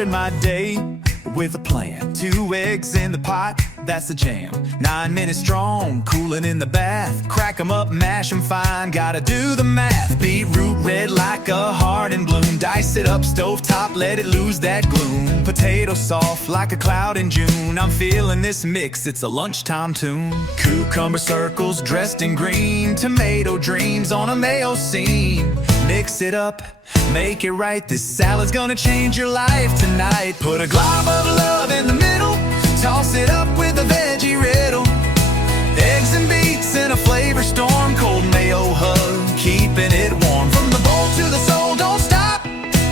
Started my day with a plan. 2 eggs in the pot, that's the jam. 9 minutes strong, cooling in the bath. Crack 'em up, mash 'em fine, gotta do the math. Beetroot red like a heart in bloom. Dice it up, stovetop, let it lose that gloom. Potato soft like a cloud in June. I'm feeling this mix, it's a lunchtime tune. Cucumber circles dressed in green. Tomato dreams on a mayo scene. Mix it up, make it right. This salad's gonna change your life tonight. Put a glob of love in the middle. Toss it up with a veggie riddle. Eggs and beets in a flavor storm. Cold mayo hug, keeping it warm. From the bowl to the soul, don't stop.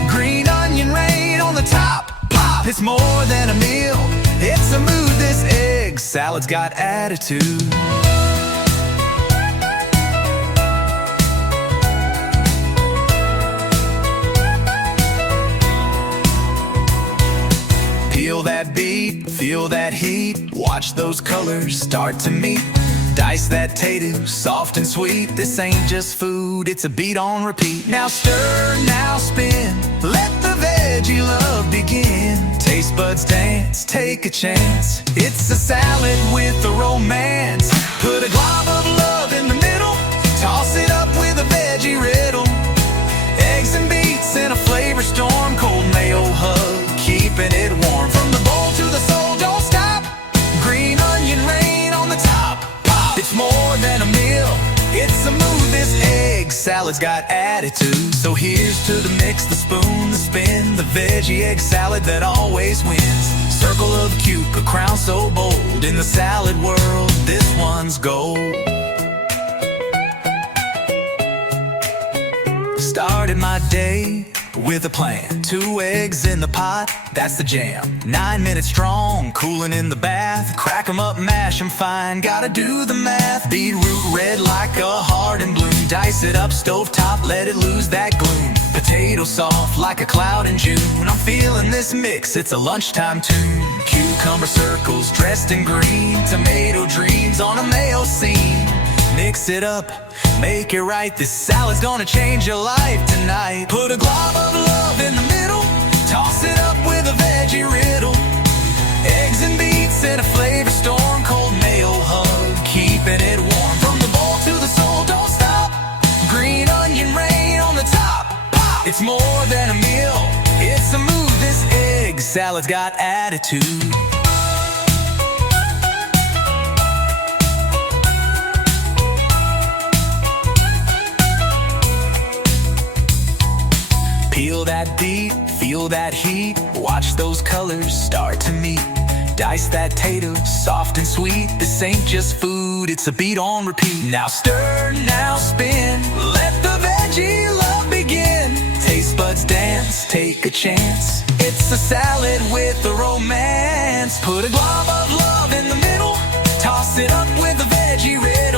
Green onion rain on the top. Pop, it's more than a meal, it's a mood. This egg salad's got attitude. Peel that beet, feel that heat. Watch those colors start to meet. Dice that tato, soft and sweet. This ain't just food, it's a beat on repeat. Now stir, now spin, let the veggie love begin. Taste buds dance, take a chance. It's a salad with a romance. Put a glob of love in the middle. Toss it up with a veggie riddle. Eggs and beets in a flavor storm. Cold mayo hug, keeping it warm. From the bowl to the soul, don't stop. Green onion rain on the top. Pop, it's more than a meal, it's a mood. This egg salad's got attitude. So here's to the mix, the spoon, the spin. The veggie egg salad that always wins. Circle of cute, a crown so bold. In the salad world, this one's gold. Started my day with a plan. 2 eggs in the pot, that's the jam. 9 minutes strong, cooling in the bath. Crack 'em up, mash 'em fine, gotta do the math. Beetroot red like a heart in bloom. Dice it up, stovetop, let it lose that gloom. Potato soft like a cloud in June. I'm feeling this mix, it's a lunchtime tune. Cucumber circles dressed in green. Tomato dreams on a mayo scene. Mix it up, make it right. This salad's gonna change your life tonight. Put a glob of love in the middle. Toss it up with a veggie riddle. Eggs and beets in a flavor storm. Cold mayo hug, keeping it warm. From the bowl to the soul, don't stop. Green onion rain on the top. Pop, it's more than a meal, it's a mood. This egg salad's got attitude. Peel that beet, feel that heat. Watch those colors start to meet. Dice that tato, soft and sweet. This ain't just food, it's a beat on repeat. Now stir, now spin, let the veggie love begin. Taste buds dance, take a chance. It's a salad with a romance. Put a glob of love in the middle. Toss it up with a veggie riddle.